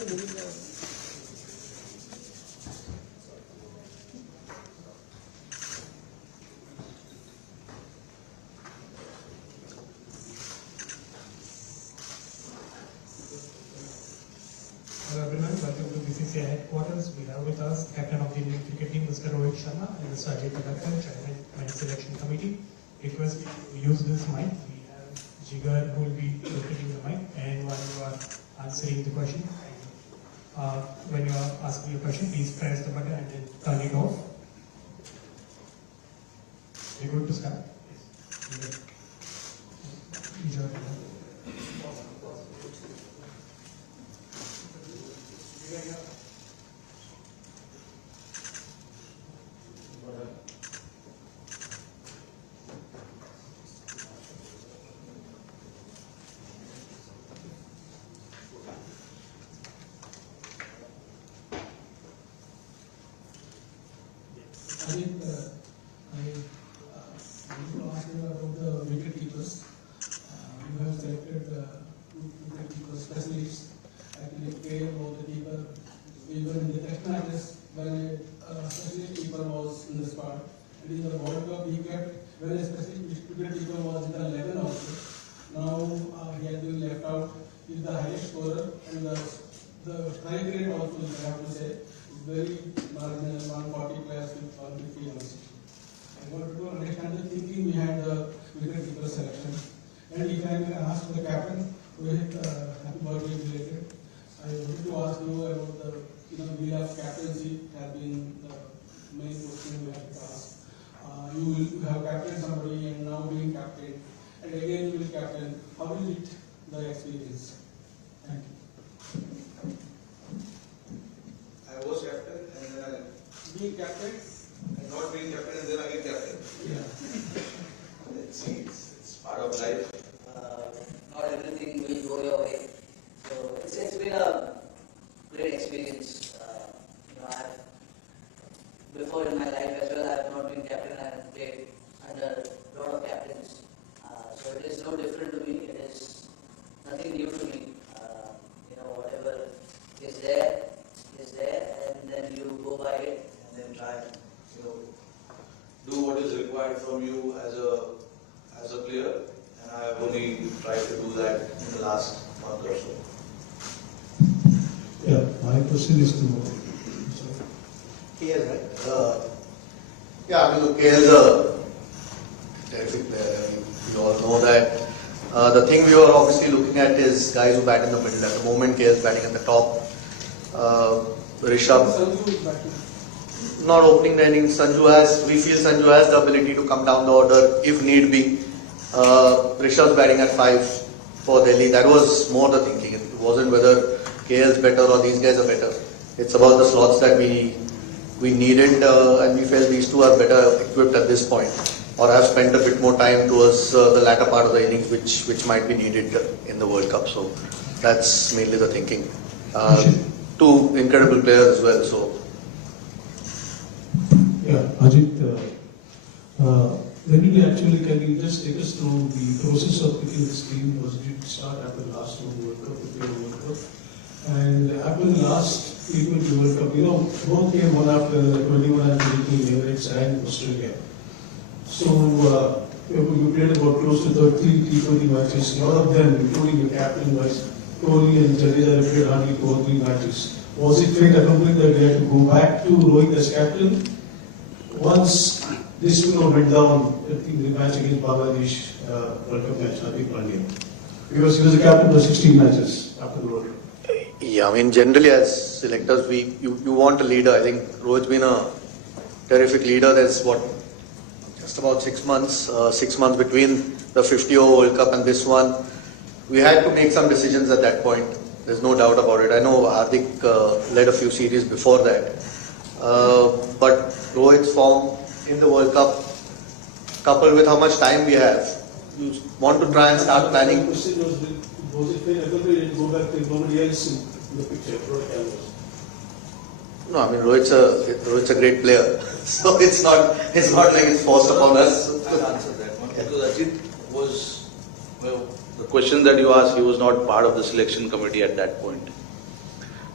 everyone, welcome to BCCI headquarters. We have with us captain of the Indian cricket team, Mr. ROHIT SHARMA, and Mr. Chairman and selection committee. Request you use this mic. We have Jigar who will be locating the mic, and while you are answering the question, when you are asking your question, please press the button and then turn it off. You're good to start? Yes. I think I want to ask you about the wicket keepers. You have selected wicket keeper specialists. Actually, care about the keeper. Even in the test matches, when a specialist keeper was in the squad, and in the World Cup, he kept when a specialist wicket keeper was in the 11 also. Now he has been left out. He is the highest scorer, and the strike rate also, I have to say, is very marginal. 140 players with 150 runs. I wanted to understand the thinking behind the wicket keeper selection. And if I may ask the captain, ROHIT, happy birthday related. I wanted to ask you about the wheel of captaincy has been the main question we have to ask. You will have captained somebody and now being captain, and again you will captain. How is it the experience? Thank you. I was captain and then I Being captain? and not being captain and then again captain. Yeah. It's part of life. Not everything will go your way. So it's been a great experience. Before in my life as well, I have not been captain. I have played under a lot of captains. So it is no different to me. It is nothing new to me. Whatever is there, and then you go by it and then try. Do what is required from you as a player, and I have only tried to do that in the last month or so. Yeah, my question is to KL, right? Yeah, I mean, look, KL is a terrific player. We all know that. The thing we were obviously looking at is guys who bat in the middle. At the moment, KL is batting at the top. Rishabh, not opening the innings. We feel Sanju has the ability to come down the order if need be. Rishabh's batting at 5 for Delhi. That was more the thinking. It wasn't whether KL is better or these guys are better. It's about the slots that we needed, and we felt these two are better equipped at this point, or have spent a bit more time towards the latter part of the innings, which might be needed in the World Cup. So that's mainly the thinking. Two incredible players as well. So yeah, Ajit, when you actually can you just take us through the process of picking this team? Was it start after the last World Cup, World Cup, and after the last T20 World Cup, both came one after 21 and 18 Emirates and Australia. So you played about close to 30 T20 matches. A lot of them, including your captain, was Kohli and Jadeja, played hardly 2 or 3 matches. Was it fate accomplished that they had to go back to Rohit as captain? Once this went down, I think the match against Bangladesh World Cup match, I think Pandey. Because he was the captain for 16 matches after the World Cup. yeah, I mean, generally as selectors, you want a leader. I think Rohit's been a terrific leader. There's just about 6 months, 6 months between the 50-over World Cup and this one. We had to make some decisions at that point. There's no doubt about it. I know Hardik led a few series before that. But Rohit's form in the World Cup, coupled with how much time we have, you want to try and start planning. The question was it fair to go back to nobody else in the picture? No, I mean Rohit's a great player, so it's not like it's forced upon us. I'll answer that one because Ajit was the question that you asked. He was not part of the selection committee at that point.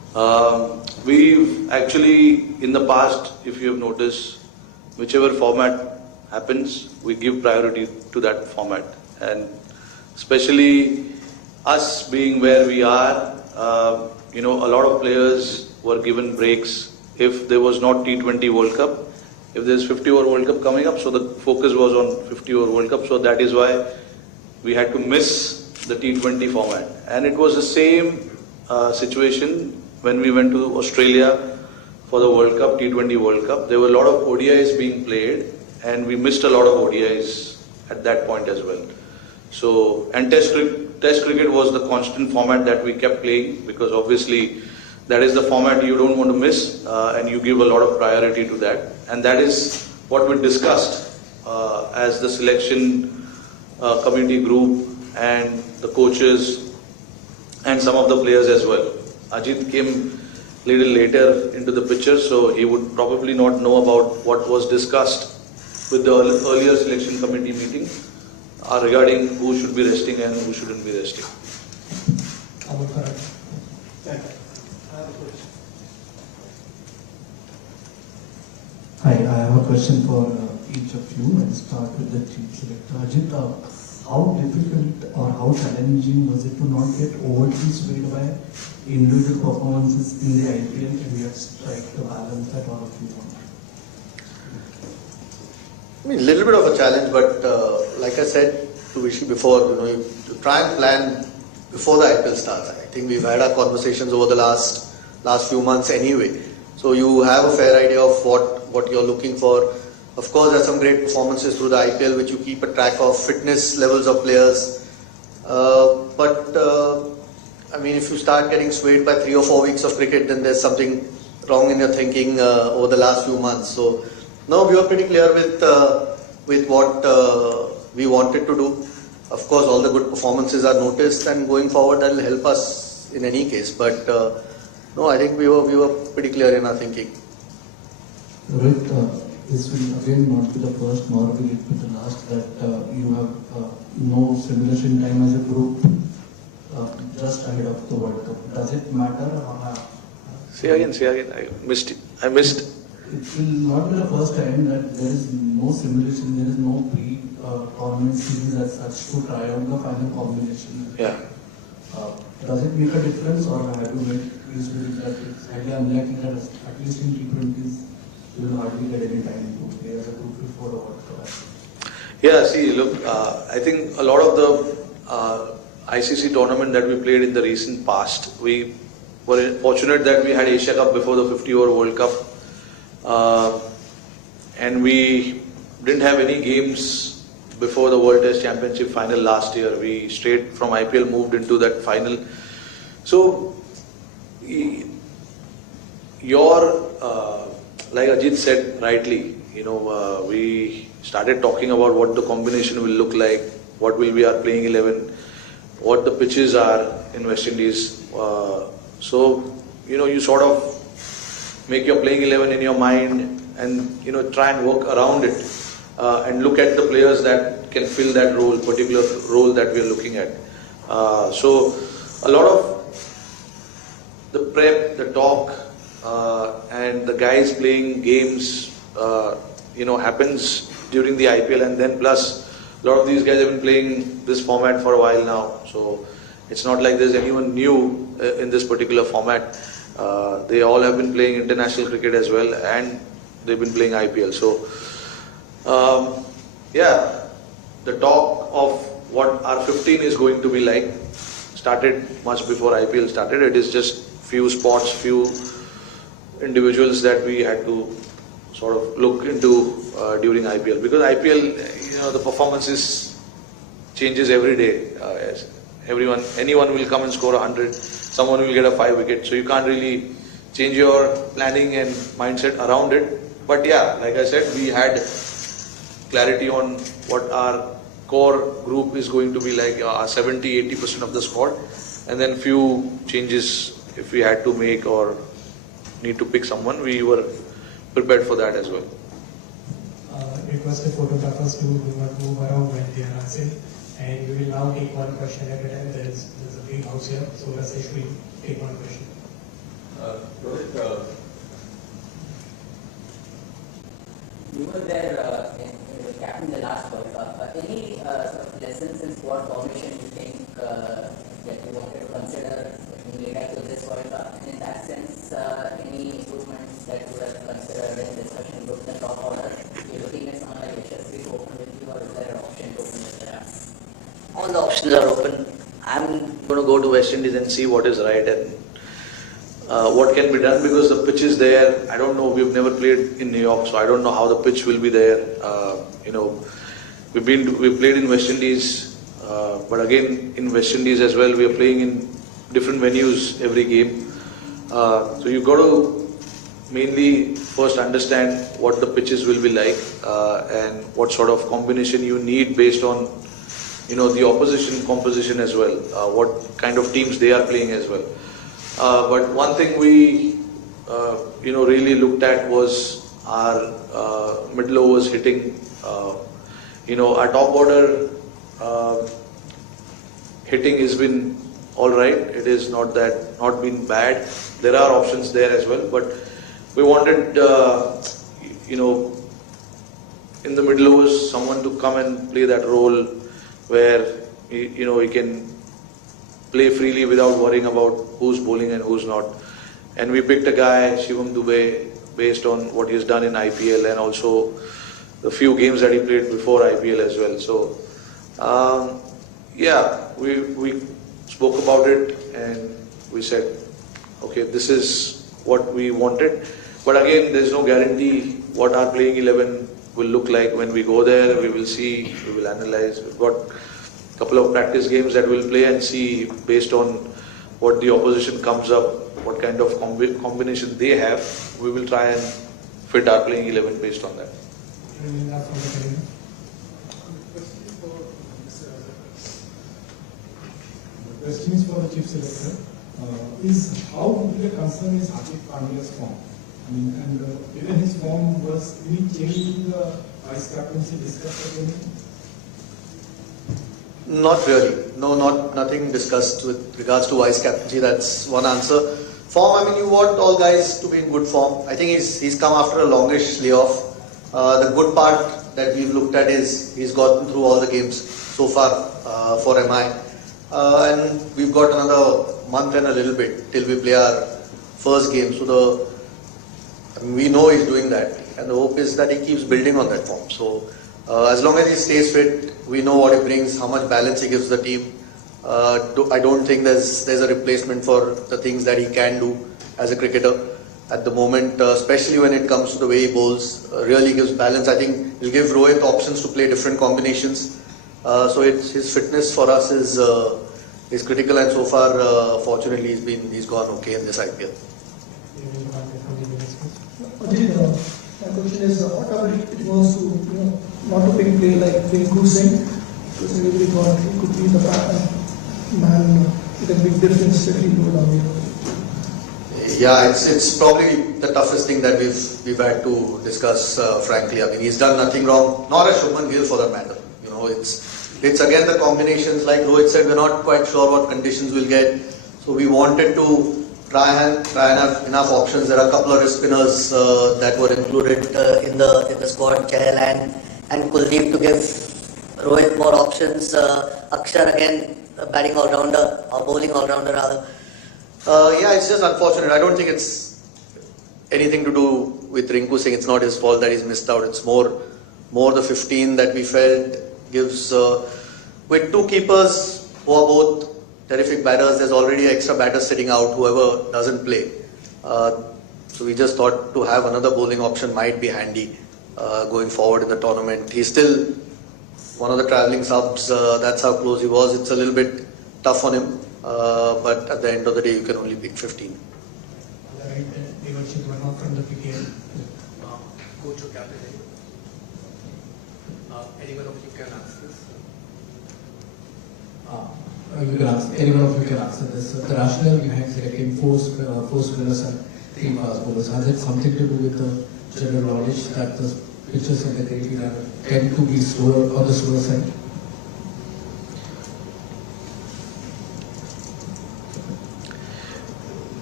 We've actually, in the past, if you have noticed, whichever format happens, we give priority to that format. And especially us being where we are, a lot of players were given breaks if there was not T20 World Cup. If there's 50 over World Cup coming up, so the focus was on 50 over World Cup. So that is why we had to miss the T20 format. And it was the same situation when we went to Australia for the World Cup, T20 World Cup. There were a lot of ODIs being played and we missed a lot of ODIs at that point as well. So, and Test cricket was the constant format that we kept playing, because obviously that is the format you don't want to miss, and you give a lot of priority to that. And that is what we discussed as the selection committee group and the coaches and some of the players as well. Ajit came a little later into the picture, so he would probably not know about what was discussed with the earlier selection committee meeting regarding who should be resting and who shouldn't be resting. Hi, I have a question for each of you. I'll start with the chief selector. Ajit, how difficult or how challenging was it to not get overtly swayed by individual performances in the IPL, and yet strike the balance that all of you want? I mean, a little bit of a challenge, but like I said to Vishy before, you try and plan before the IPL starts. I think we've had our conversations over the last few months anyway. So you have a fair idea of what you're looking for. Of course, there's some great performances through the IPL which you keep a track of, fitness levels of players. I mean, if you start getting swayed by 3 or 4 weeks of cricket, then there's something wrong in your thinking over the last few months. So, no, we were pretty clear with what we wanted to do. Of course, all the good performances are noticed, and going forward, that will help us in any case. But no, I think we were pretty clear in our thinking. Rohit, this will again not be the first, nor will it be the last, that you have no simulation time as a group just ahead of the World Cup. Does it matter? Say again. I missed it. It will not be the first time that there is no simulation, there is no pre-tournament series as such to try out the final combination. Yeah. Does it make a difference, or have you made peace with it that it's highly unlikely that at least in T20s you will hardly get any time to play as a group before the World Cup? Yeah, see, look, I think a lot of the ICC tournament that we played in the recent past, we were fortunate that we had Asia Cup before the 50 over World Cup. And we didn't have any games before the World Test Championship final last year. We straight from IPL moved into that final. So, like Ajit said rightly, we started talking about what the combination will look like, what will be our playing 11, what the pitches are in West Indies. So, you sort of make your playing 11 in your mind and try and work around it and look at the players that can fill that role, particular role that we are looking at. So a lot of the prep, the talk and the guys playing games happens during the IPL, and then plus a lot of these guys have been playing this format for a while now, so it's not like there's anyone new in this particular format. They all have been playing international cricket as well, and they've been playing IPL. So, yeah, the talk of what our 15 is going to be like started much before IPL started. It is just few spots, few individuals that we had to sort of look into during IPL, because IPL, the performances changes every day. Anyone will come and score 100. Someone will get a 5 wicket, so you can't really change your planning and mindset around it. But yeah, like I said, we had clarity on what our core group is going to be like, 70-80% of the squad, and then few changes if we had to make or need to pick someone, we were prepared for that as well. Request the photographers to do not move around when they are answering. And we will now take one question at a time. There's a big house here, so let's actually take one question. Rohit, you were there captain the last World Cup. Any sort of lessons in squad formation you think that you wanted to consider in regard to this World Cup? And in that sense, any improvements that you have considered in discussion with the top order? You're looking at someone like HSP to open with you, or is there an option to open with them? All the options are open. I'm going to go to West Indies and see what is right and what can be done, because the pitch is there. I don't know. We've never played in New York, so I don't know how the pitch will be there. We've played in West Indies, but again in West Indies as well, we are playing in different venues every game. So you've got to mainly first understand what the pitches will be like and what sort of combination you need based on the opposition composition as well, what kind of teams they are playing as well. But one thing we really looked at was our middle overs hitting. Our top order hitting has been all right. It is not been bad. There are options there as well, but we wanted in the middle overs someone to come and play that role where he can play freely without worrying about who's bowling and who's not. And we picked a guy, Shivam Dubey, based on what he's done in IPL and also the few games that he played before IPL as well. So, we spoke about it and we said, okay, this is what we wanted. But again, there's no guarantee what our playing 11 will look like when we go there. We will see, we will analyze. We've got a couple of practice games that we'll play and see based on what the opposition comes up, what kind of combination they have. We will try and fit our playing 11 based on that. The question is for the chief selector. Is how big a concern is Hardik Pandya's form? I mean, and even his form, was any change in the vice captaincy discussed again? Not really. No, nothing discussed with regards to vice captaincy. That's one answer. Form, you want all guys to be in good form. I think he's come after a longish layoff. The good part that we've looked at is he's gotten through all the games so far for MI. And we've got another month and a little bit till we play our first game. So we know he's doing that. And the hope is that he keeps building on that form. So as long as he stays fit, we know what he brings, how much balance he gives the team. I don't think there's a replacement for the things that he can do as a cricketer at the moment, especially when it comes to the way he bowls. Really gives balance. I think he'll give Rohit options to play different combinations. So his fitness for us is critical, and so far, fortunately, he's gone okay in this IPL. My question is, what are it was to not to pick play like Rinku Singh, because everybody thought he could be the man with a big difference that he go down here. Yeah, it's probably the toughest thing that we've had to discuss. Frankly, he's done nothing wrong, nor has Shubman Gill for that matter. It's again the combinations. Like Rohit said, we're not quite sure what conditions we'll get, so we wanted to try and have enough options. There are a couple of wrist spinners that were included in the squad, Chahal and Kuldeep, to give Rohit more options. Akshar again, batting all-rounder, or bowling all-rounder rather. It's just unfortunate. I don't think it's anything to do with Rinku Singh. It's not his fault that he's missed out. It's more the 15 that we felt gives, with two keepers who are both terrific batters, there's already extra batters sitting out, whoever doesn't play. So we just thought to have another bowling option might be handy going forward in the tournament. He's still one of the travelling subs, that's how close he was. It's a little bit tough on him, but at the end of the day you can only pick 15. Right, Devanshik Verma from the PKL. Coach or captain, anyone of you can answer this? You can answer. Anyone of you can answer this. The rationale behind selecting four spinners and 3 fast bowlers, has it something to do with the general knowledge that the pitches in the cricket tend to be slower on the slower side?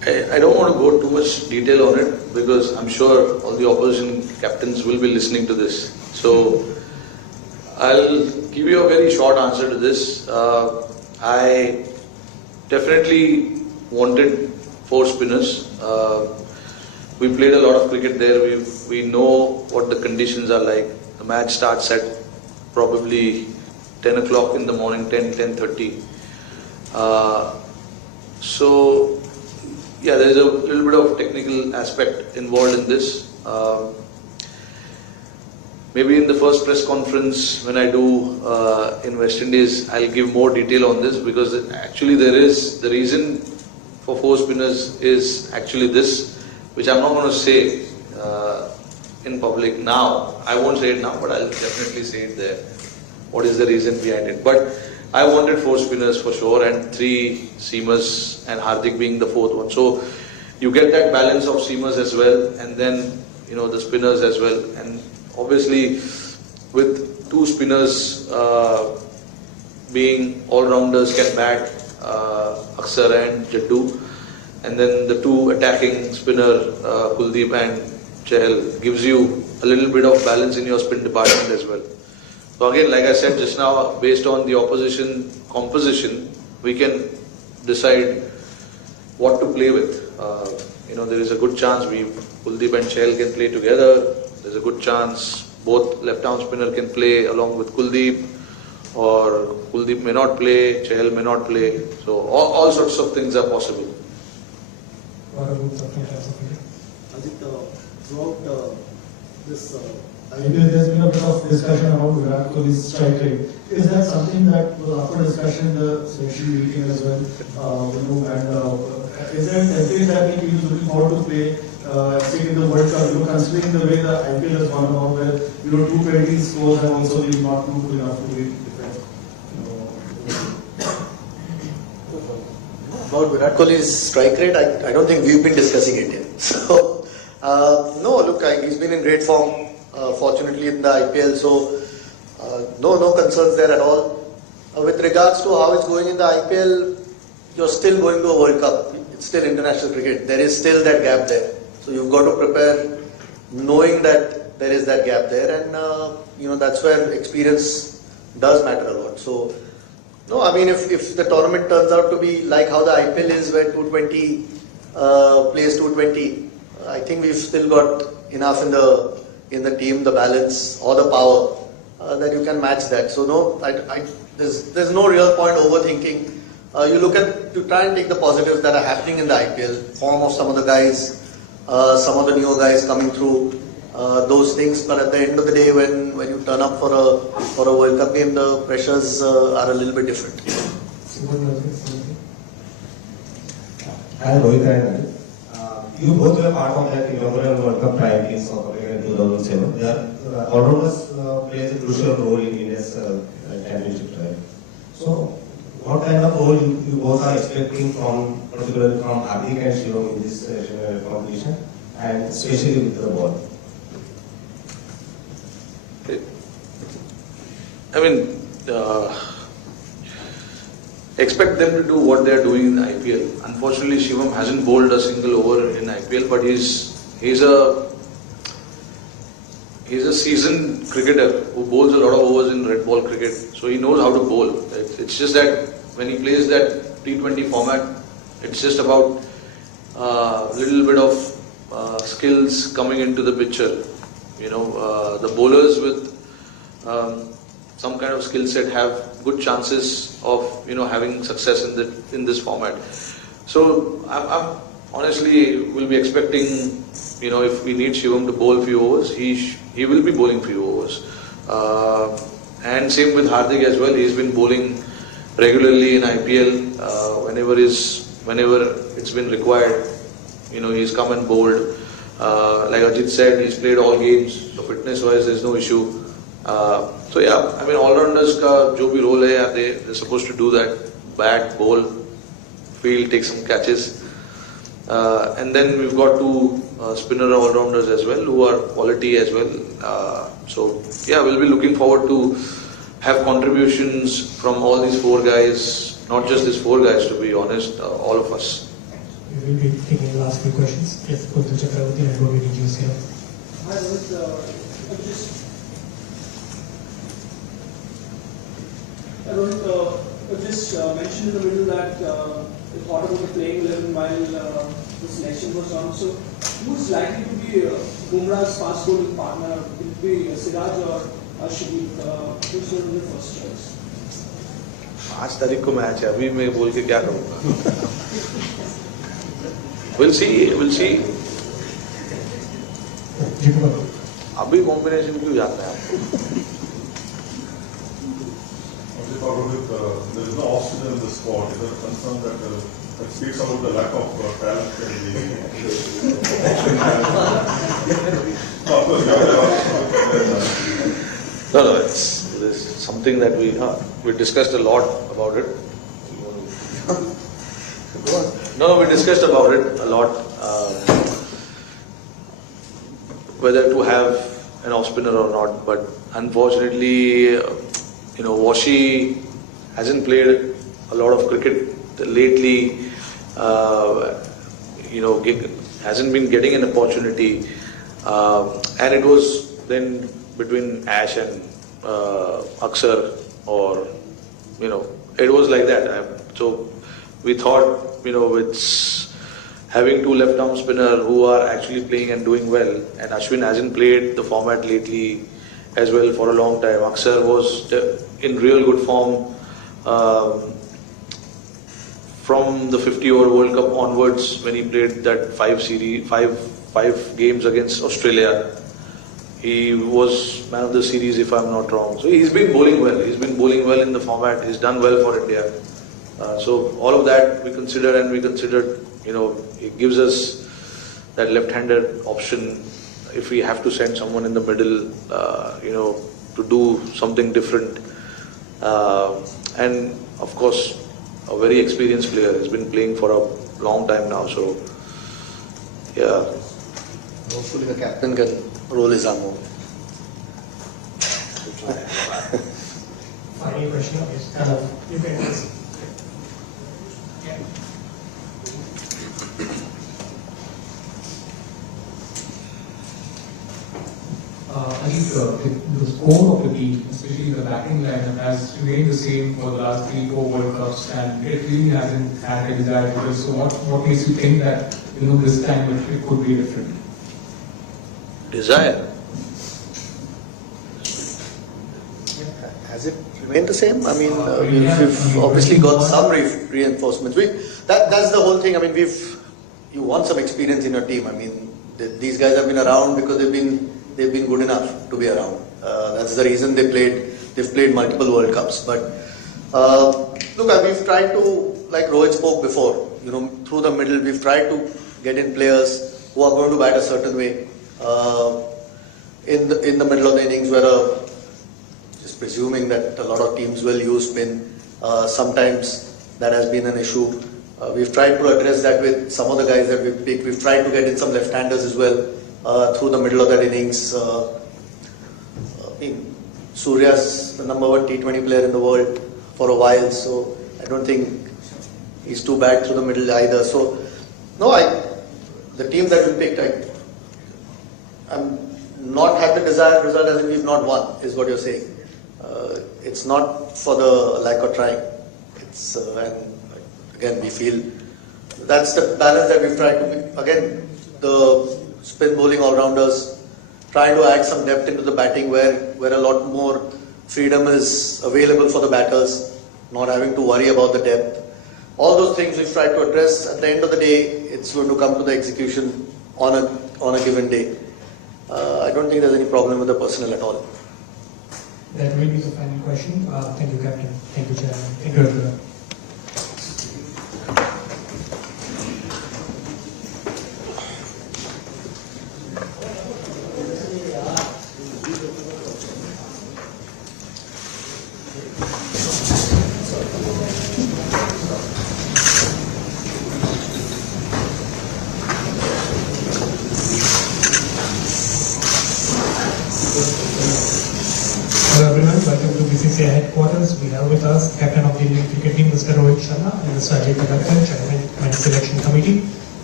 I don't want to go too much detail on it because I'm sure all the opposition captains will be listening to this. So I'll give you a very short answer to this. I definitely wanted 4 spinners. We played a lot of cricket there. We know what the conditions are like. The match starts at probably 10 o'clock in the morning, 10:30. So yeah, there is a little bit of technical aspect involved in this. Maybe in the first press conference when I do in West Indies, I'll give more detail on this, because actually there is the reason for 4 spinners is actually this, which I'm not going to say in public now. I won't say it now, but I'll definitely say it there. What is the reason behind it? But I wanted 4 spinners for sure, and 3 seamers, and Hardik being the 4th one. So you get that balance of seamers as well, and then the spinners as well. And obviously, with 2 spinners being all-rounders, can bat, Aksar and Jaddu, and then the 2 attacking spinner, Kuldeep and Chahal, gives you a little bit of balance in your spin department as well. So again, like I said just now, based on the opposition composition, we can decide what to play with. There is a good chance Kuldeep and Chahal can play together. There's a good chance both left-arm spinner can play along with Kuldeep, or Kuldeep may not play, Chahal may not play. So all sorts of things are possible. Throughout this IPL, there's been a bit of discussion about Virat Kohli's strike rate. Is that something that was after discussion in the session meeting as well? Is there anything that he is looking forward to play, say in the World Cup, considering the way the IPL has gone along, where 220 scores and also he's not too good enough to be defend? About Virat Kohli's strike rate, I don't think we've been discussing it yet. So, no, look, he's been in great form, fortunately, in the IPL. So, no concerns there at all. With regards to how it's going in the IPL, you're still going to a World Cup. It's still international cricket. There is still that gap there. So, you've got to prepare knowing that there is that gap there. And, that's where experience does matter a lot. So, no, I mean, if the tournament turns out to be like how the IPL is, where 220 plays 220, I think we've still got enough in the team, the balance or the power that you can match that. So no, there's no real point overthinking. You try and take the positives that are happening in the IPL, form of some of the guys, some of the newer guys coming through, those things. But at the end of the day, when you turn up for a World Cup game, the pressures are a little bit different. Hi, Rohit and you both were part of that inaugural World Cup prime team South Africa in 2007. They are all-rounders plays a crucial role in India's championship drive. So, what kind of role you both are expecting particularly from Hardik and Shivam in this competition, and especially with the ball? I mean, expect them to do what they are doing in the IPL. Unfortunately, Shivam hasn't bowled a single over in IPL, but he's a seasoned cricketer who bowls a lot of overs in red ball cricket, so he knows how to bowl. It's just that when he plays that T20 format, it's just about a little bit of skills coming into the picture. The bowlers with some kind of skill set have good chances of having success in this format. So I'm honestly will be expecting if we need Shivam to bowl a few overs, he will be bowling few overs. And same with Hardik as well. He's been bowling regularly in IPL whenever it's been required. He's come and bowled. Like Ajit said, he's played all games. So fitness-wise, there's no issue. So yeah, I mean, all-rounders ka jo bhi role hai, they're supposed to do that. Bat, bowl, field, take some catches. And then we've got 2 spinner all-rounders as well, who are quality as well. So yeah, we'll be looking forward to have contributions from all these 4 guys, not just these 4 guys, to be honest, all of us. We will be taking the last few questions. Yes, go to Chakravarti and go to Juice here. Hi, Rohit, just mentioned in the middle that you thought about the playing 11 while the selection was on. So, who's likely to be Bumrah's fast bowling partner? Will it be Siraj or Ashwin? Who's going to be the first choice? 5 तारीख को match है, अभी मैं बोल के क्या करूँगा? We'll see. अभी कॉम्बिनेशन क्यों जानना है आपको? There is no oxygen in the squad. Is there a concern that speaks about the lack of talent in the No, it's something that we discussed a lot about it. No, we discussed about it a lot. Whether to have an off spinner or not, but unfortunately, Washi hasn't played a lot of cricket lately. Hasn't been getting an opportunity, and it was then between Ash and Aksar, or it was like that. So we thought, it's having 2 left-arm spinner who are actually playing and doing well, and Ashwin hasn't played the format lately as well for a long time. Aksar was in real good form from the 50 over World Cup onwards when he played that 5 games against Australia. He was man of the series, if I'm not wrong. So he's been bowling well. He's been bowling well in the format. He's done well for India. So all of that we considered, and we considered, it gives us that left-handed option if we have to send someone in the middle, to do something different. And of course, a very experienced player. He's been playing for a long time now. So, yeah. Hopefully the captain can roll his arm over. Final question is, you can ask. I think the score of the team, especially the batting lineup, has remained the same for the last 3-4 World Cups, and it really hasn't had a desired result. So what makes you think that this time it could be different? Desire. Has it remained the same? I mean, we've obviously got some reinforcements. That's the whole thing. I mean, you want some experience in your team. I mean, these guys have been around because they've been good enough to be around. That's the reason they've played multiple World Cups. But look, we've tried to, like Rohit spoke before, through the middle, we've tried to get in players who are going to bat a certain way. In the middle of the innings, where just presuming that a lot of teams will use spin, sometimes that has been an issue. We've tried to address that with some of the guys that we've picked. We've tried to get in some left-handers as well through the middle of that innings. Surya's the #1 T20 player in the world for a while, so I don't think he's too bad through the middle either. So, no, the team that we picked, I'm not had the desired result, as in we've not won, is what you're saying. It's not for the lack of trying. It's and again, we feel that's the balance that we've tried to pick. Again, the spin bowling all-rounders, trying to add some depth into the batting where a lot more freedom is available for the batters, not having to worry about the depth. All those things we've tried to address. At the end of the day, it's going to come to the execution on a given day. I don't think there's any problem with the personnel at all. That will be the final question. Thank you, Captain. Thank you, Chairman. Thank you, everyone. Hello everyone, welcome to BCCI headquarters. We have with us Captain of the Indian Cricket Team, Mr. Rohit Sharma, and Mr. Chairman, Selection Committee.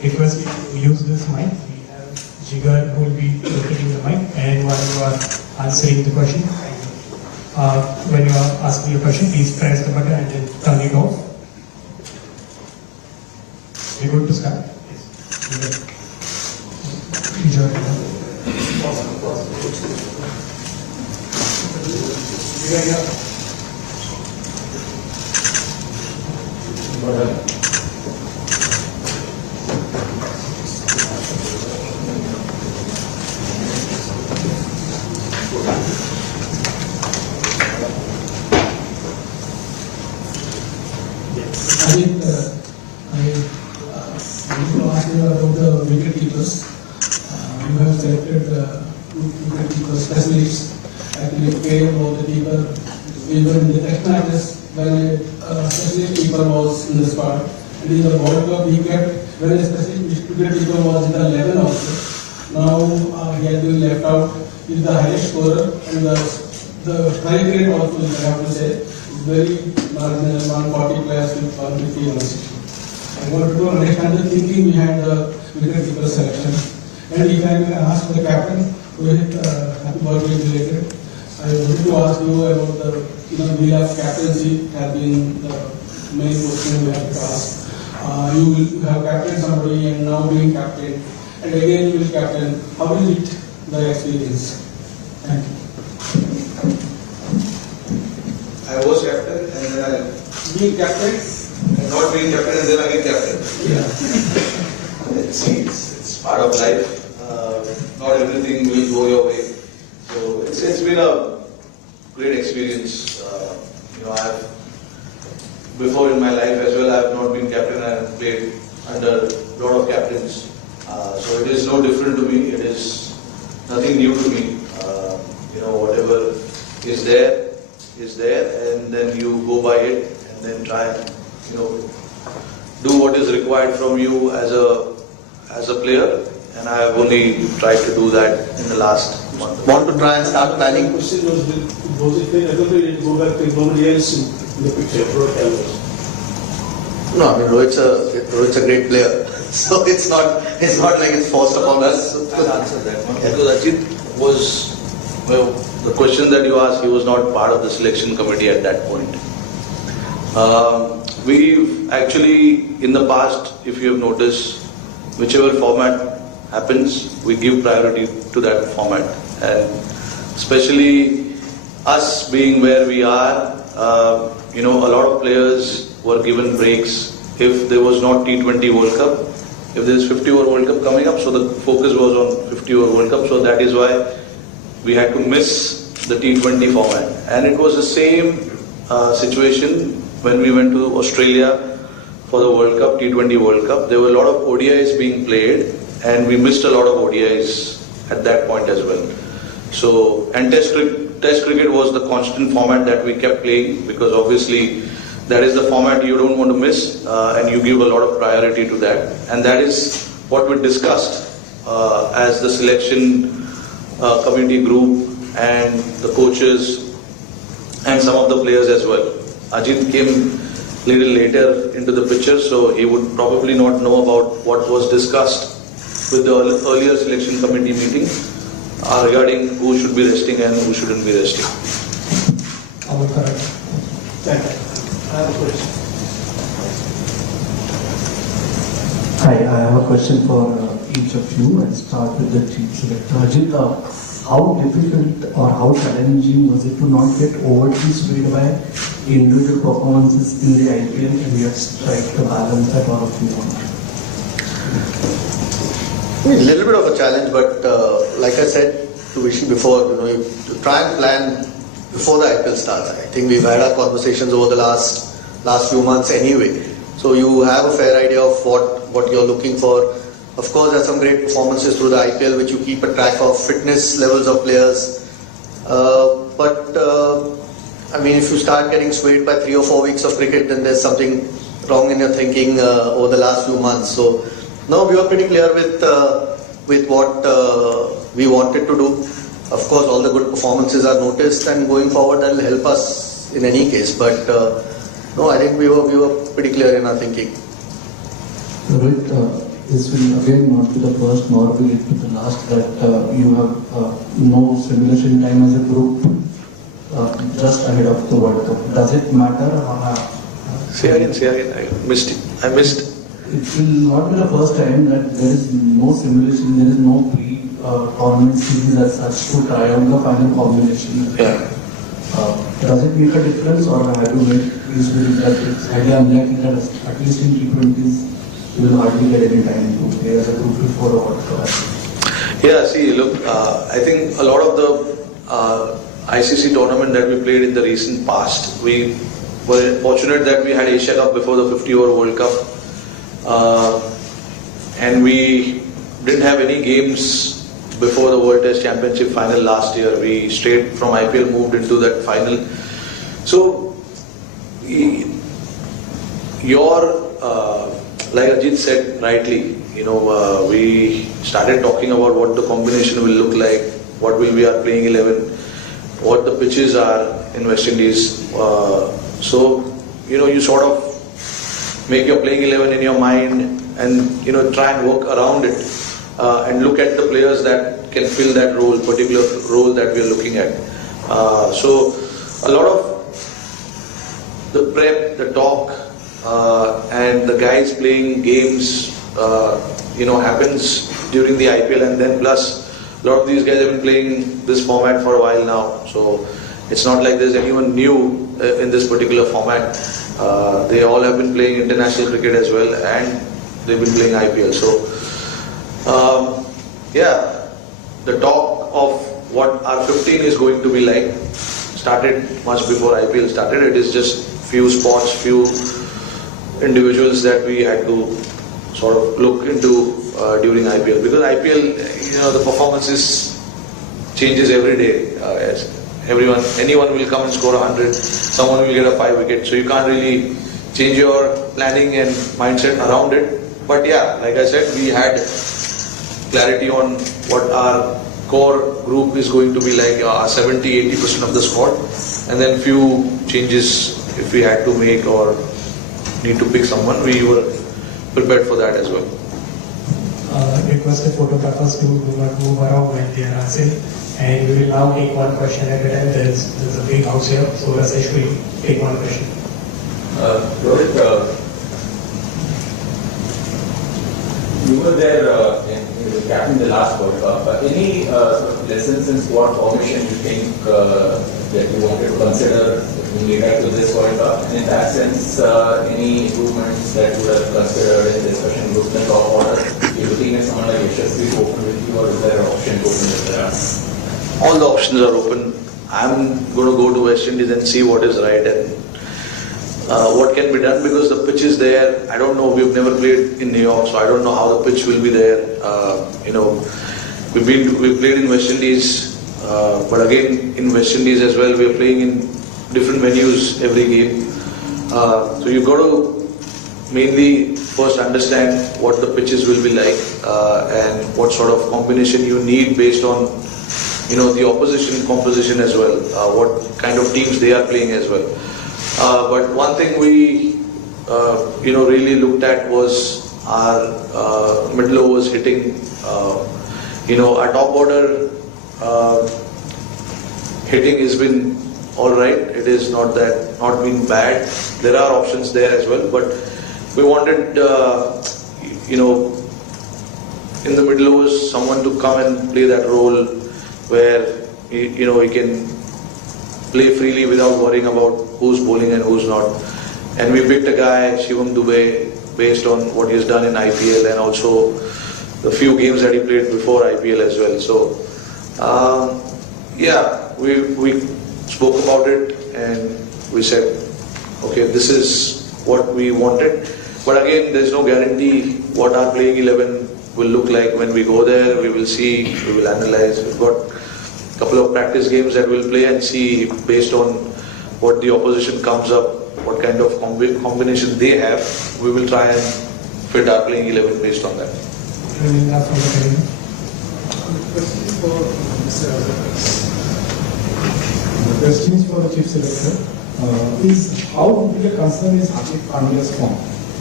request you to use this mic. We have Jigar who will be rotating the mic, and while you are answering the question, when you are asking your question, please press the button and then turn it off. We're going to start. Yes. I need to ask you about the wicket keepers. You have selected two wicket keepers specialists. Actually, care about the keeper. Even in the test matches, when a specialist keeper was in the squad, and in the World Cup, he kept when a specialist wicket keeper was in the 11 also. Now he has been left out. He is the highest scorer, and the strike rate also, I have to say, is very marginal. 140 players with 150 and 160. I wanted to understand the thinking behind the wicket keeper selection. And if I may ask the captain, ROHIT, happy birthday related. I wanted to ask you about the wheel of captaincy has been the main question we have to ask. You will have captained somebody and now being captain, and again you will captain. How is it the experience? Thank you. I was captain and then I being captain and not being captain and then again captain. Yeah. It's part of life. Not everything will go your way. So it's been a great experience. Before in my life as well, I have not been captain. I have played under a lot of captains. So it is no different to me. It is nothing new to me. Whatever is there, and then you go by it, and then try and do what is required from you as a player. And I have only tried to do that in the last month. Want to try and start planning? The question was it very appropriate to go back to nobody else in the picture? No, I mean Rohit's a great player, so it's not like it's forced upon us. I'll answer that one. Because Ajit was, the question that you asked, he was not part of the selection committee at that point. We've actually, in the past, if you have noticed, whichever format happens, we give priority to that format. And especially us being where we are, a lot of players were given breaks if there was not T20 World Cup. If there is 50 over World Cup coming up, so the focus was on 50 over World Cup. So that is why we had to miss the T20 format. And it was the same situation when we went to Australia for the World Cup, T20 World Cup. There were a lot of ODIs being played, and we missed a lot of ODIs at that point as well. So, and Test cricket was the constant format that we kept playing, because obviously that is the format you don't want to miss, and you give a lot of priority to that. And that is what we discussed as the selection committee group and the coaches and some of the players as well. Ajit came a little later into the picture, so he would probably not know about what was discussed with the earlier selection committee meeting regarding who should be resting and who shouldn't be resting. Thank you. I have a question. Hi, I have a question for each of you. I'll start with the chief selector. Ajit, how difficult or how challenging was it to not get overtly swayed by individual performances in the IPL and yet strike the balance that all of you want? A little bit of a challenge, but like I said to Vishy before, you try and plan before the IPL starts. I think we've had our conversations over the last few months anyway. So you have a fair idea of what you're looking for. Of course, there's some great performances through the IPL which you keep a track of, fitness levels of players. I mean, if you start getting swayed by 3 or 4 weeks of cricket, then there's something wrong in your thinking over the last few months. So, no, we were pretty clear with what we wanted to do. Of course, all the good performances are noticed, and going forward, that will help us in any case. But no, I think we were pretty clear in our thinking. Rohit, this will again not be the first nor will it be the last that you have no simulation time as a group just ahead of the World Cup. Does it matter? Say again, I missed it. It will not be the first time that there is no simulation, there is no pre-tournament series as such to try out the final combination. Yeah. Does it make a difference, or have you made use that it's highly unlikely that at least in T20s you will hardly get any time to play as a group before the World Cup? Yeah, see, look, I think a lot of the ICC tournament that we played in the recent past, we were fortunate that we had Asia Cup before the 50-over World Cup, and we didn't have any games before the World Test Championship final last year. We straight from IPL moved into that final. So, like Ajit said rightly, we started talking about what the combination will look like, what will be our playing 11, what the pitches are in West Indies. So, you sort of make your playing 11 in your mind and, try and work around it and look at the players that can fill that role, particular role that we are looking at. So, a lot of the prep, the talk, and the guys playing games, happens during the IPL, and then plus a lot of these guys have been playing this format for a while now. So it's not like there's anyone new in this particular format. They all have been playing international cricket as well, and they've been playing IPL. So the talk of what our 15 is going to be like started much before IPL started. It is just few spots, few individuals that we had to sort of look into during IPL, because IPL, the performances changes every day. Anyone will come and score 100, someone will get a 5 wicket, so you can't really change your planning and mindset around it. But yeah, like I said, we had clarity on what our core group is going to be like, 70-80% of the squad, and then few changes if we had to make or need to pick someone. We were prepared for that as well. Request the photographers to do not move around when they are answering, and we will now take one question at a time. There's a big house here, so Rasesh will take one question. Rohit, you were there captain the last World Cup. Any lessons in squad formation you think that you wanted to consider in regard to this World Cup? And in that sense, any improvements that you would have considered in discussion group in top order? You're looking at someone like Yashasvi open with you, or is there options open with there? All the options are open. I'm going to go to West Indies and see what is right and what can be done, because the pitch is there. I don't know, we've never played in New York, so I don't know how the pitch will be there. We've played in West Indies, but again in West Indies as well, we are playing in different venues every game. So you've got to mainly first understand what the pitches will be like and what sort of combination you need based on the opposition composition as well, what kind of teams they are playing as well. But one thing we really looked at was our middle overs hitting. Our top order hitting has been all right. It is not been bad. There are options there as well, but we wanted in the middle overs someone to come and play that role where he can play freely without worrying about who's bowling and who's not. And we picked a guy, Shivam Dubey, based on what he has done in IPL and also the few games that he played before IPL as well. So, we spoke about it and we said, okay, this is what we wanted. But again, there's no guarantee what our playing 11 will look like when we go there. We will see, we will analyze. We've got a couple of practice games that we'll play and see based on what the opposition comes up, what kind of combination they have. We will try and fit our playing 11 based on that. The question is for the chief selector. Is how big a concern is Hardik Pandya's form?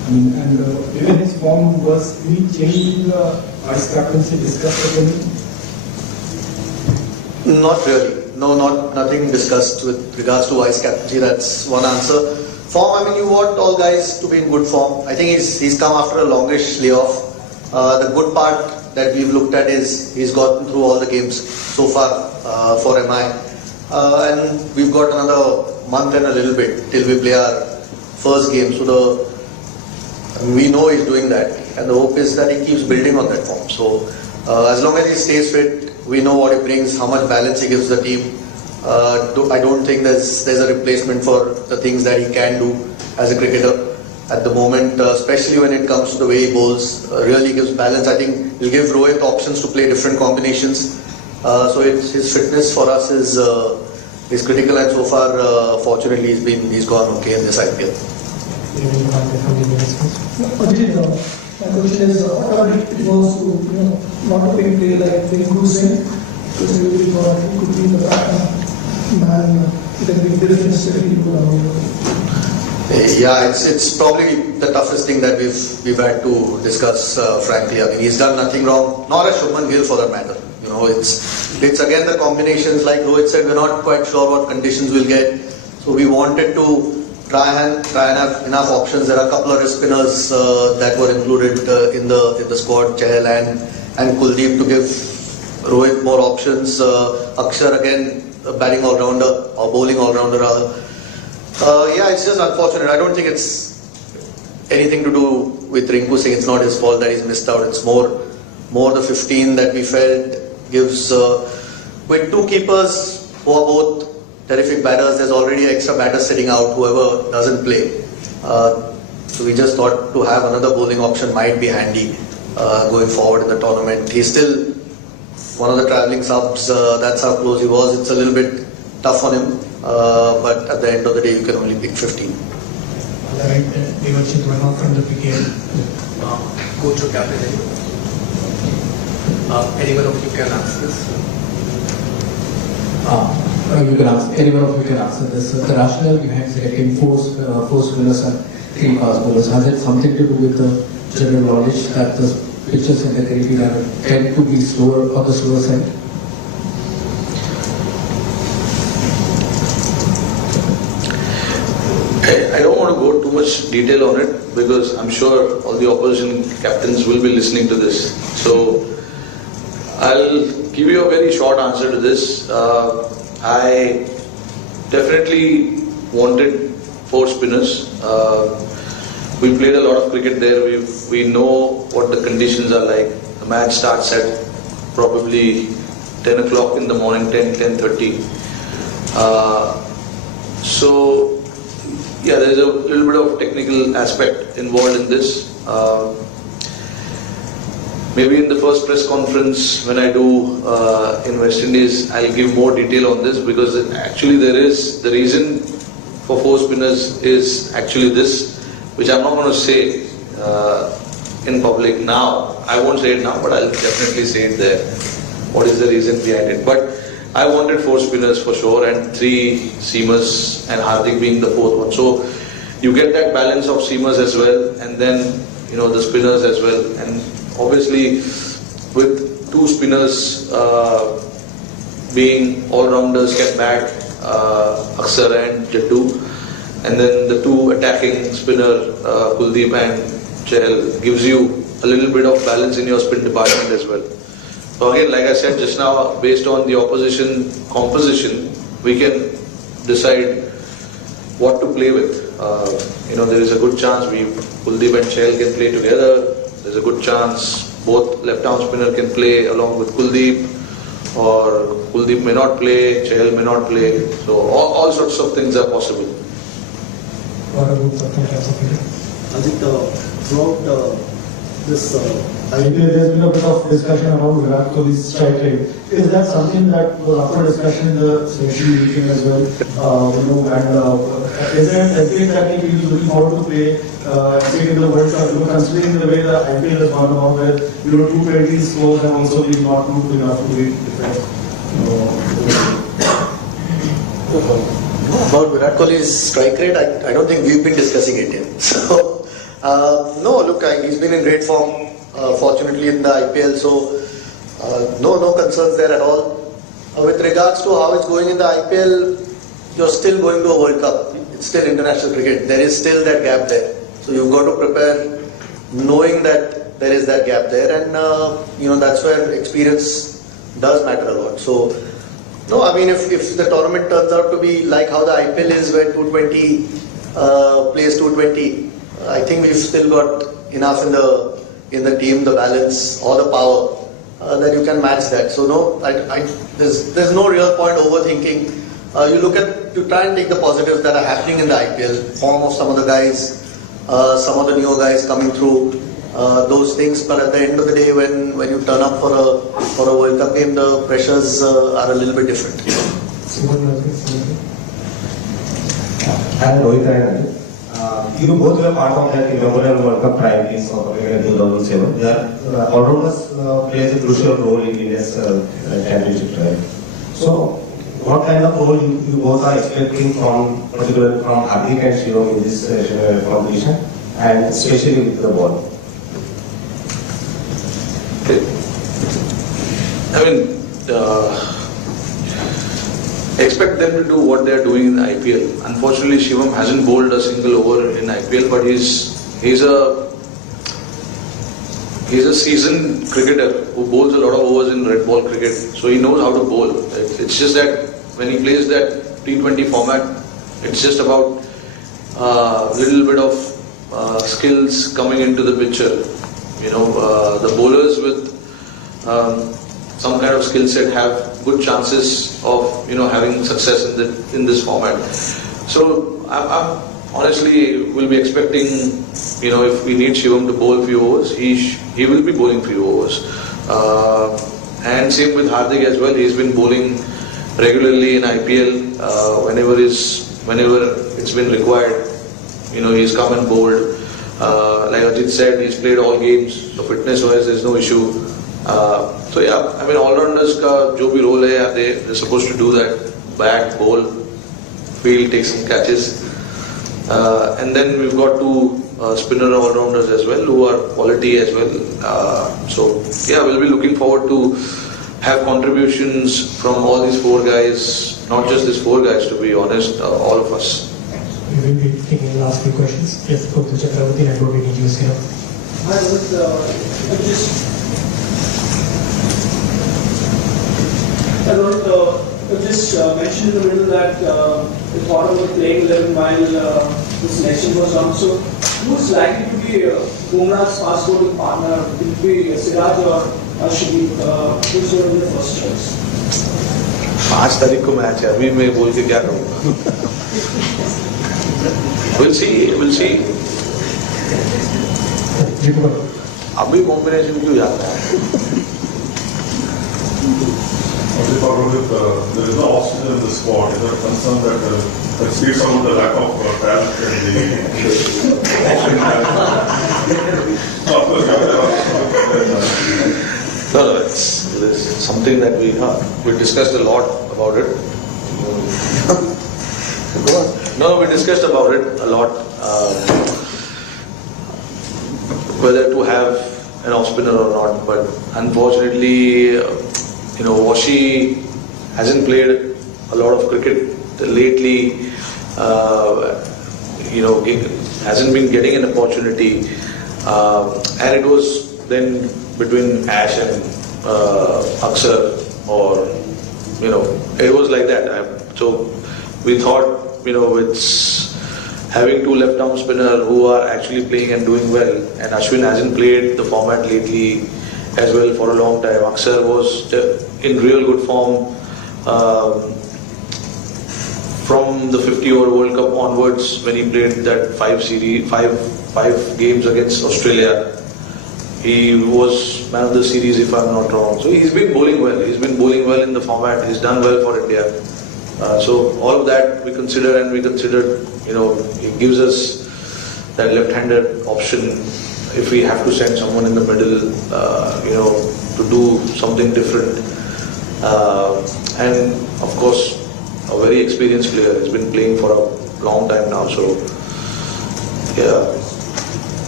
And even his form, was any change in the vice captaincy discussed again? Not really. No, nothing discussed with regards to vice captaincy. That's one answer. Form, I mean, you want all guys to be in good form. I think he's come after a longish layoff. The good part that we've looked at is he's gotten through all the games so far for MI. And we've got another month and a little bit till we play our first game. So we know he's doing that. And the hope is that he keeps building on that form. So as long as he stays fit, we know what he brings, how much balance he gives the team. I don't think there's a replacement for the things that he can do as a cricketer at the moment, especially when it comes to the way he bowls. Really gives balance. I think he'll give Rohit options to play different combinations. So his fitness for us is critical, and so far, fortunately, he's gone okay in this IPL. My question is, whatever it was to, not to pick play like Singh, because everybody thought he could be the man, it has been difference that he could have. Yeah, it's probably the toughest thing that we've had to discuss, frankly. I mean, he's done nothing wrong, nor has Shubman Gill for that matter. It's again the combinations, like Rohit said, we're not quite sure what conditions we'll get. So we wanted to try and have enough options. There are a couple of wrist spinners that were included in the squad, Chahal and Kuldeep, to give Rohit more options. Akshar again, a batting all-rounder or bowling all-rounder rather. Yeah, it's just unfortunate. I don't think it's anything to do with Rinku Singh. It's not his fault that he's missed out. It's more the 15 that we felt gives, with two keepers who are both terrific batters, there's already extra batters sitting out, whoever doesn't play. So we just thought to have another bowling option might be handy going forward in the tournament. He's still one of the travelling subs, that's how close he was. It's a little bit tough on him, but at the end of the day, you can only pick 15. Alright, Devanshik Verma from the PKL. Coach or captain, anyone of you can answer this. You can answer. Anyone of you can answer this. The rationale behind selecting four spinners and 3 fast bowlers, has it something to do with the general knowledge that the pitches in the Caribbean tend to be slower on the slower side? I don't want to go too much detail on it because I'm sure all the opposition captains will be listening to this. So I'll give you a very short answer to this. I definitely wanted 4 spinners. We played a lot of cricket there. We know what the conditions are like. The match starts at probably 10 o'clock in the morning, 10:30. So yeah, there is a little bit of technical aspect involved in this. Maybe in the first press conference when I do in West Indies, I'll give more detail on this, because actually there is, the reason for 4 spinners is actually this, which I'm not going to say in public now. I won't say it now, but I'll definitely say it there. What is the reason behind it? But I wanted 4 spinners for sure, and 3 seamers, and Hardik being the 4th one. So you get that balance of seamers as well, and then the spinners as well. And obviously, with 2 spinners being all-rounders, can bat, Akshar and Jaddu, and then the 2 attacking spinner, Kuldeep and Chahal, gives you a little bit of balance in your spin department as well. So again, like I said just now, based on the opposition composition, we can decide what to play with. There is a good chance Kuldeep and Chahal can play together. There's a good chance both left-arm spinner can play along with Kuldeep, or Kuldeep may not play, Chahal may not play. So all sorts of things are possible. Ajit, throughout this IPL, there's been a bit of discussion around Virat Kohli's strike rate. Is that something that was up for discussion in the selection meeting as well? And is there anything that he is looking forward to play in the World Cup? Considering the way the IPL has gone about, where 220 scores have also been not good enough to be defend. About Virat Kohli's strike rate, I don't think we've been discussing it yet. So No, look, he's been in great form, fortunately in the IPL, so no concerns there at all. With regards to how it's going in the IPL, you're still going to a World Cup. It's still international cricket. There is still that gap there. So you've got to prepare knowing that there is that gap there, and that's where experience does matter a lot. So no, I mean, if the tournament turns out to be like how the IPL is, where 220 plays 220, I think we've still got enough in the team, the balance or the power that you can match that. So no, there's no real point overthinking. You try and take the positives that are happening in the IPL, form of some of the guys, some of the newer guys coming through, those things. But at the end of the day, when you turn up for a World Cup game, the pressures are a little bit different. Hi, Rohit and you both were part of that inaugural World Cup trial in South Africa in 2007. Their all-rounders plays a crucial role in India's championship trial. So, what kind of role you both are expecting particularly from Hardik and Shivam in this competition, and especially with the ball? I mean, expect them to do what they are doing in the IPL. Unfortunately, Shivam hasn't bowled a single over in IPL, but he's a seasoned cricketer who bowls a lot of overs in red ball cricket, so he knows how to bowl. It's just that when he plays that T20 format, it's just about a little bit of skills coming into the picture. The bowlers with some kind of skill set have good chances of having success in this format. So I'm honestly will be expecting if we need Shivam to bowl a few overs, he will be bowling few overs. And same with Hardik as well. He's been bowling regularly in IPL whenever it's been required. He's come and bowled. Like Ajit said, he's played all games. So fitness-wise, there's no issue. So yeah, I mean, all-rounders ka jo bhi role hai, they're supposed to do that. Bat, bowl, field, take some catches. And then we've got two spinner all-rounders as well, who are quality as well. So yeah, we'll be looking forward to have contributions from all these four guys, not just these four guys, to be honest, all of us. We will be taking the last few questions. Yes, Dr. Chakravarti, and what we need use here. I would just mention in the middle that the thought about playing 11 while the selection was on. So, who's likely to be Bumrah's fast bowling partner? Will it be Siraj or Ashwin? Who's going to be the first choice? 5 तारीख को match है, अभी मैं बोल के क्या करूँगा? We'll see. अभी कॉम्बिनेशन क्यों जाता है? There is no oxygen in the squad. Is there a concern that speaks about the lack of talent in the No, it's something that we discussed a lot about it. No, we discussed about it a lot. Whether to have an off spinner or not, but unfortunately, Washi hasn't played a lot of cricket lately. Hasn't been getting an opportunity, and it was then between Ash and Aksar, or it was like that. So we thought, with having two left-arm spinners who are actually playing and doing well, and Ashwin hasn't played the format lately as well for a long time. Aksar was in real good form from the 50-over World Cup onwards, when he played that 5 games against Australia. He was man of the series, if I'm not wrong. So he's been bowling well. He's been bowling well in the format. He's done well for India. So all of that we consider, and we considered, it gives us that left-handed option if we have to send someone in the middle, to do something different. And of course, a very experienced player. He's been playing for a long time now. So yeah.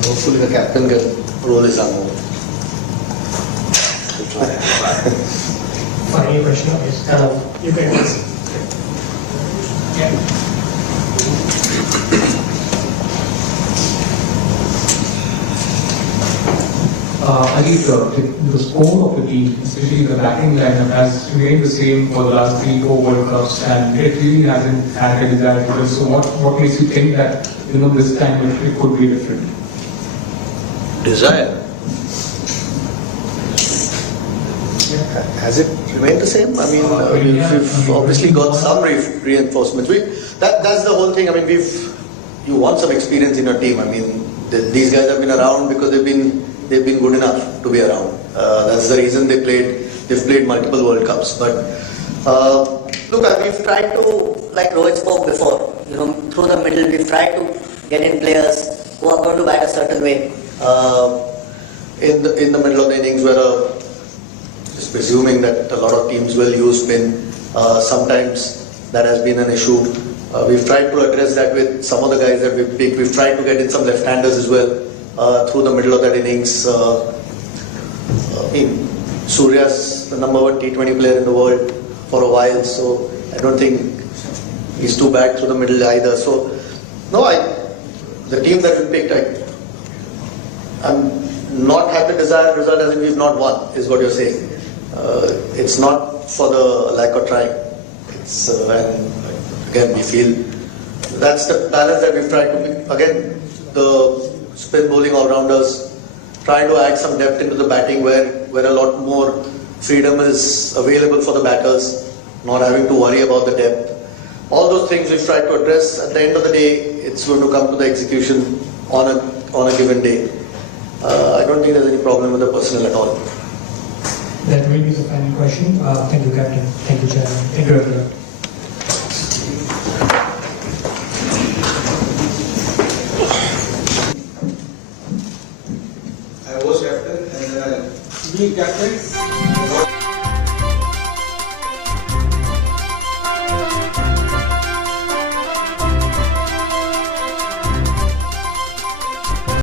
Hopefully the captain can roll his arm over. Final question. You can ask. Yeah. The score of the team, especially the batting lineup, has remained the same for the last 3-4 World Cups, and it really hasn't had a desired result. So, what makes you think that this time it could be different? Desire. Has it remained the same? I mean, we've obviously got some reinforcements. That's the whole thing. I mean, you want some experience in your team. I mean, these guys have been around because they've been good enough to be around. That's the reason they've played multiple World Cups. But look, we've tried to, like Rohit spoke before, through the middle, we've tried to get in players who are going to bat a certain way. In the middle of the innings, where just presuming that a lot of teams will use spin, sometimes that has been an issue. We've tried to address that with some of the guys that we've picked. We've tried to get in some left-handers as well through the middle of that innings. Surya's the #1 T20 player in the world for a while, so I don't think he's too bad through the middle either. So, no, the team that we picked, I'm not had the desired result as in we've not won, is what you're saying. It's not for the lack of trying. It's and again, we feel that's the balance that we've tried to pick. Again, the spin bowling all-rounders, trying to add some depth into the batting where a lot more freedom is available for the batters, not having to worry about the depth. All those things we've tried to address. At the end of the day, it's going to come to the execution on a given day. I don't think there's any problem with the personnel at all. That will be the final question. Thank you, Captain. Thank you, Chairman. Thank you, everyone. I was captain and then Be captain.